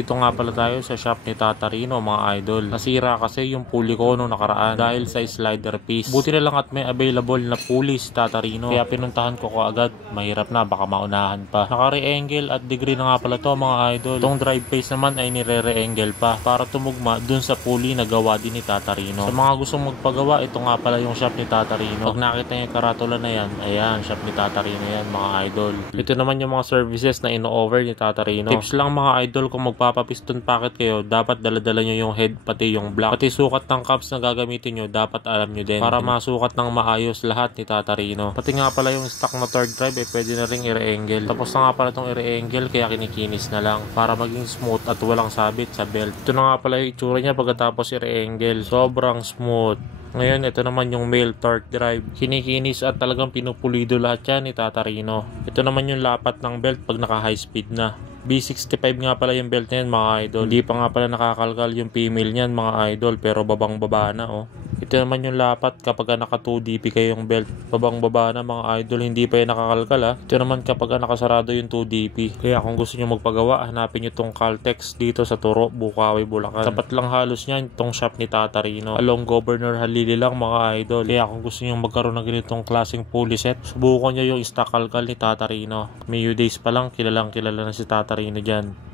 Nandito nga pala tayo sa shop ni Tata Rino mga idol. Nasira kasi yung pulley ko nung nakaraan dahil sa slider piece. Buti na lang at may available na pulley si Tata Rino. Kaya pinuntahan ko agad. Mahirap na, baka maunahan pa. Naka-re-angle at degree na nga pala to mga idol. Itong drive face naman ay nire-re-angle pa para tumugma dun sa pulley na gawa din ni Tata Rino. Sa mga gustong magpagawa, ito nga pala yung shop ni Tata Rino. Pag nakita niyo yung karatula na yan, ayan, shop ni Tata Rino yan mga idol. Ito naman yung mga services na ino-over ni Tata Rino. Tips lang mga idol, kung magpapapiston packet kayo, dapat daladala nyo yung head pati yung block. Pati sukat ng caps na gagamitin nyo, dapat alam nyo din para masukat ng maayos lahat ni Tata Rino. Pati nga pala yung stock na third drive pwede na ring i-re-angle. Tapos na nga pala itong i-re-angle kaya kinikinis na lang para maging smooth at walang sabit sa belt. Ito na nga pala yung itsura niya pagkatapos i-re-angle. Sobrang smooth. Ngayon, ito naman yung male torque drive. Kinikinis at talagang pinupulido lahat yan ni Tata Rino. Ito naman yung lapat ng belt pag naka high speed na. B65 nga pala yung belt na yan mga idol. Hindi pa nga pala nakakalkal yung female niyan mga idol, pero babang baba na oh. Ito naman yung lapat kapag naka 2DP kayo yung belt. Babang baba na mga idol, hindi pa yung nakakalkal ha. Ito naman kapag nakasarado yung 2DP. Kaya kung gusto nyo magpagawa, hanapin nyo tong Caltex dito sa Turo, Bukawi, Bulacan. Tapat lang halos niyan itong shop ni Tata Rino. Along Governor Halili lang mga idol. Kaya kung gusto nyo magkaroon ng ganitong klaseng pulley set, subukan nyo yung stock kalkal ni Tata Rino. May days pa lang, kilala na si Tata Rino dyan.